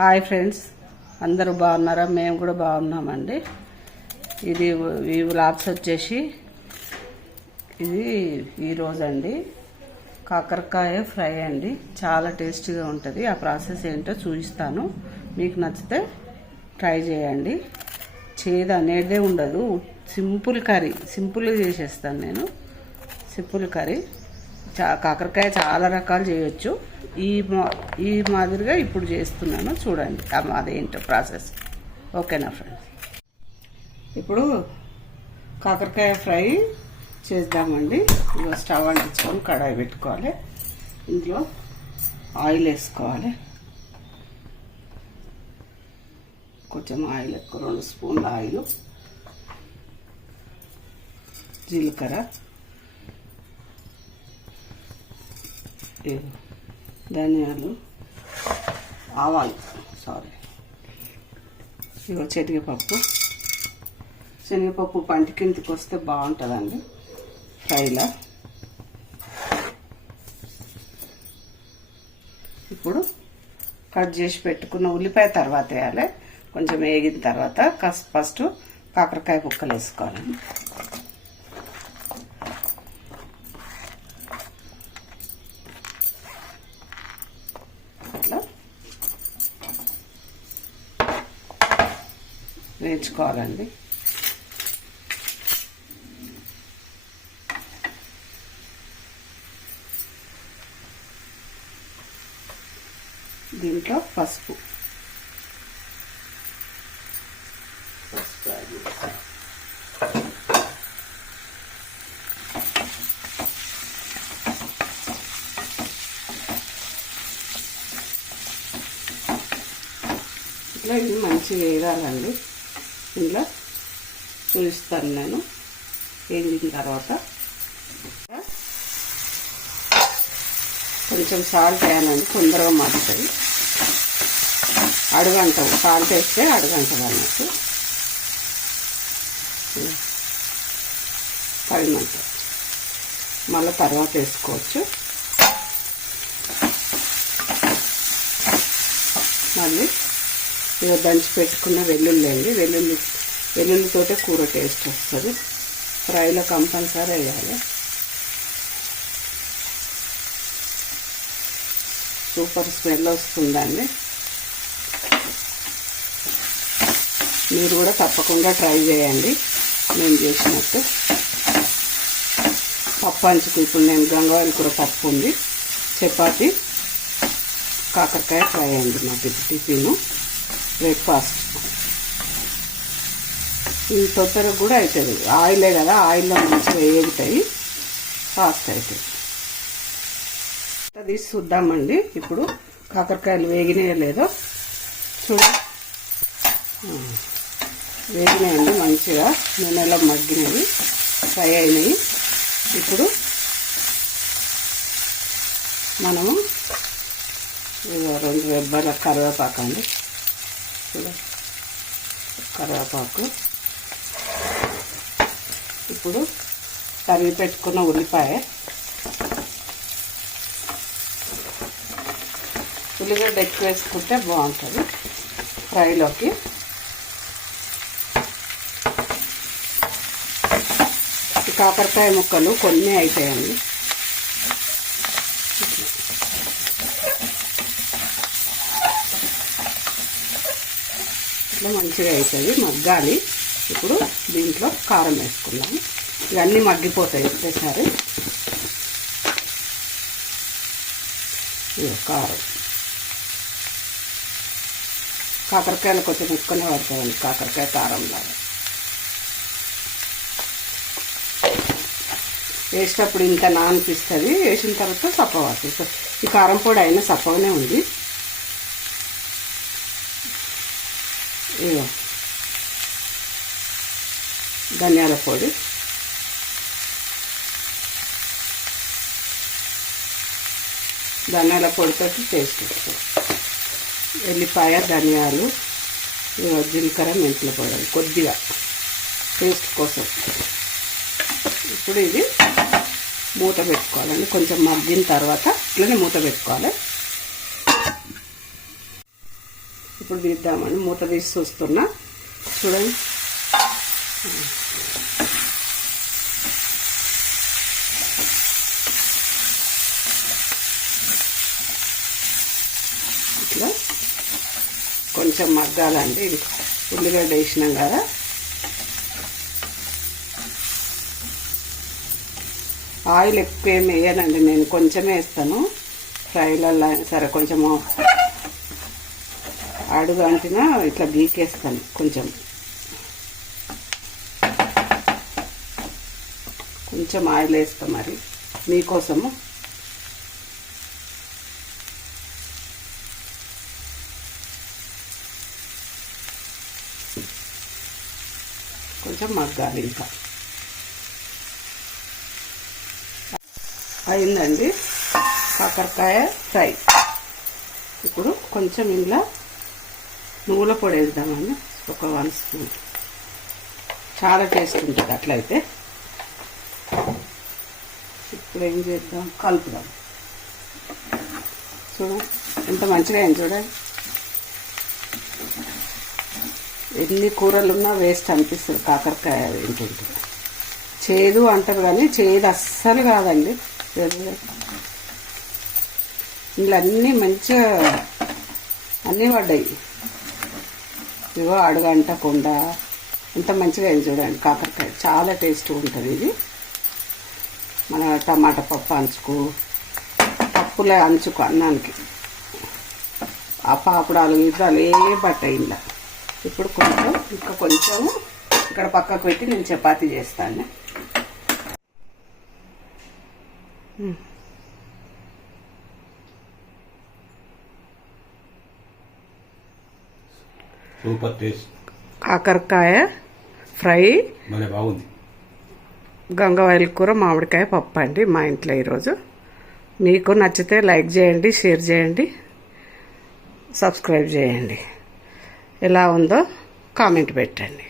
Hi friends, అందరూ బాగున్నారా? మేము కూడా బాగున్నామండి. ఈ వ్లాగ్స్ వచ్చేసి ఇది ఈరోజు అండి కాకరకాయ ఫ్రై అండి. చాలా టేస్టీగా ఉంటుంది. ఆ ప్రాసెస్ ఏంటో చూపిస్తాను. మీకు నచ్చితే ట్రై చేయండి. చేదు అనేదే ఉండదు. సింపుల్ కర్రీ, సింపుల్గా చేసేస్తాను నేను. Simple curry. కాకరకాయ చాలా రకాలు చేయొచ్చు. ఈ మాదిరిగా ఇప్పుడు చేస్తున్నాను, చూడండి అదేంటో ప్రాసెస్. ఓకేనా ఫ్రెండ్స్? ఇప్పుడు కాకరకాయ ఫ్రై చేద్దామండి. ఇదిగో స్టవ్ అంటించుకొని కడాయి పెట్టుకోవాలి. ఇందులో ఆయిల్ వేసుకోవాలి. కొంచెం ఆయిల్ ఎక్కువ, 2 స్పూన్ల ఆయిల్, జీలకర్ర, ధనియాలు, ఆవాలు, ఇగో శనగపప్పు పంటి కిందకి వస్తే బాగుంటుందండి ఫ్రైలో. ఇప్పుడు కట్ చేసి పెట్టుకున్న ఉల్లిపాయ తర్వాత వేయాలి. కొంచెం వేగిన తర్వాత ఫస్ట్ కాకరకాయ ముక్కలు వేసుకోవాలండి. వేయించుకోవాలండి. దీంట్లో పసుపు ఇట్లా ఇది మంచిగా వేయాలండి. ఇంట్లో చూపిస్తాను నేను వేగిన తర్వాత. కొంచెం సాల్ట్ వేయాలండి, తొందరగా మగ్గుతుంది. అడుగంటాం, సాల్ట్ వేస్తే అడుగంటది అన్నట్టు. తగినంత మళ్ళీ తర్వాత వేసుకోవచ్చు. మళ్ళీ ఇక దంచి పెట్టుకున్న వెల్లుల్లి అండి. వెల్లుల్లితోటే కూర టేస్ట్ వస్తుంది. ఫ్రైలో కంపల్సరీ వేయాలి. సూపర్ స్మెల్ వస్తుందండి. మీరు కూడా తప్పకుండా ట్రై చేయండి నేను చేసినట్టు. పప్పు అంచుకు ఇప్పుడు నేను గంగవారి కూర పప్పు ఉంది, చపాతి, కాకరకాయ ఫ్రై అండి నాకు టిఫిన్, బ్రేక్ఫాస్ట్. ఇది తొందరగా కూడా అవుతుంది. ఆయిలే కదా, ఆయిల్లో మంచిగా వేగుతాయి, ఫాస్ట్ అవుతాయి. తీసి చూద్దామండి ఇప్పుడు కాకరకాయలు వేగినాయో లేదో. చూడండి, వేగినాయండి, మంచిగా నూనెలో మగ్గినవి, ఫ్రై అయినాయి. ఇప్పుడు మనము 2 రెబ్బల కరివేపాకు అండి. కరివేపాకు, ఇప్పుడు తరిగి పెట్టుకున్న ఉల్లిపాయ, ఉల్లిగడ్డ ఎక్కువ వేసుకుంటే బాగుంటుంది ఫ్రైలోకి. ఈ కాకరకాయ ముక్కలు కొన్ని అయితాయండి. ఇట్లా మంచిగా అవుతుంది, మగ్గాలి. ఇప్పుడు దీంట్లో కారం వేసుకున్నాము. ఇవన్నీ మగ్గిపోతాయి ఒకేసారి. కారం, కాకరకాయలు కొంచెం ఎక్కువనే పడుతుందండి, కాకరకాయ కారం లాగా. వేసేటప్పుడు ఇంకా అనిపిస్తుంది, వేసిన తర్వాత సప్పవచ్చు. ఈ కారం పొడి అయినా సప్పగానే ఉంది. ఇగో ధనియాల పొడి, ధనియాల పొడితో టేస్ట్ వస్తుంది. ఎల్లిపాయ, ధనియాలు, జీలకర్ర, మెంతుల పొడి కొద్దిగా టేస్ట్ కోసం. ఇప్పుడు ఇది మూత పెట్టుకోవాలండి. కొంచెం మగ్గిన తర్వాత ఇట్లనే మూత పెట్టుకోవాలి. ఇప్పుడు తీద్దామని మూత తీసి చూస్తున్నా. చూడండి, ఇట్లా కొంచెం మగ్గాలండి. ఇది ఉల్లిగడ్డ వేసినాం కదా. ఆయిల్ ఎక్కువ ఏమి వేయనండి, నేను కొంచెమే వేస్తాను ఫ్రైలలో అయినా సరే. కొంచెము అడుగు అంటినా ఇట్లా గీకేస్తాను. కొంచెం ఆయిల్ వేస్తాం మరి మీకోసము. కొంచెం మగ్గాలి. ఇంకా అయిందండి కాకరకాయ ఫ్రై. ఇప్పుడు కొంచెం ఇంట్లో నువ్వుల పొడి వేద్దామని, ఒక 1 స్పూన్. చాలా టేస్ట్ ఉంటుంది అట్లయితే. ఇప్పుడు ఏం చేద్దాం, కలుపుదాం. చూడండి ఎంత మంచిగా అయింది. చూడండి, ఎన్ని కూరలున్నా వేస్ట్ అనిపిస్తుంది కాకరకాయ ఏంటంటే. చేదు అంటారు కానీ చేదు అస్సలు కాదండి. ఇందులో అన్నీ మంచిగా అన్నీ పడ్డాయి. ఇగో అడుగంటకుండా ఎంత మంచిగా అయింది చూడండి కాకరకాయ. చాలా టేస్ట్గా ఉంటుంది ఇది. మన టమాటా పప్పు అంచుకు, పప్పులే అంచుకు అన్నానికి ఆ పాపడాలు ఇద్దాలు ఏ పట్టాయి ఇలా. ఇప్పుడు ఇంకా కొంచెం ఇక్కడ పక్కకు పెట్టి నేను చపాతీ చేస్తాను. సూపర్ టేస్ట్ కాకరకాయ ఫ్రై, బాగుంది. గంగవాయిల కూర, మామిడికాయ పప్పు అండి మా ఇంట్లో ఈరోజు. మీకు నచ్చితే లైక్ చేయండి, షేర్ చేయండి, సబ్స్క్రైబ్ చేయండి. ఎలా ఉందో కామెంట్ పెట్టండి.